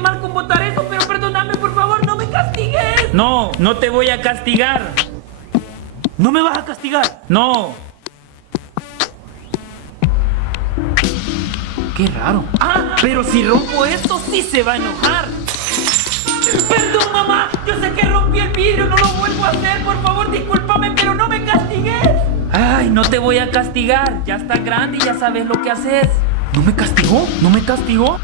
mal con botar eso, pero perdóname, por favor, no me castigues. No, no te voy a castigar. ¿No me vas a castigar? No. Qué raro. Ah, pero si rompo esto, sí se va a enojar. Perdón, mamá, yo sé que rompí el vidrio, no lo vuelvo a hacer, por favor, discúlpame, pero no me castigues. Ay, no te voy a castigar. Ya estás grande y ya sabes lo que haces. ¿No me castigó? ¿No me castigó?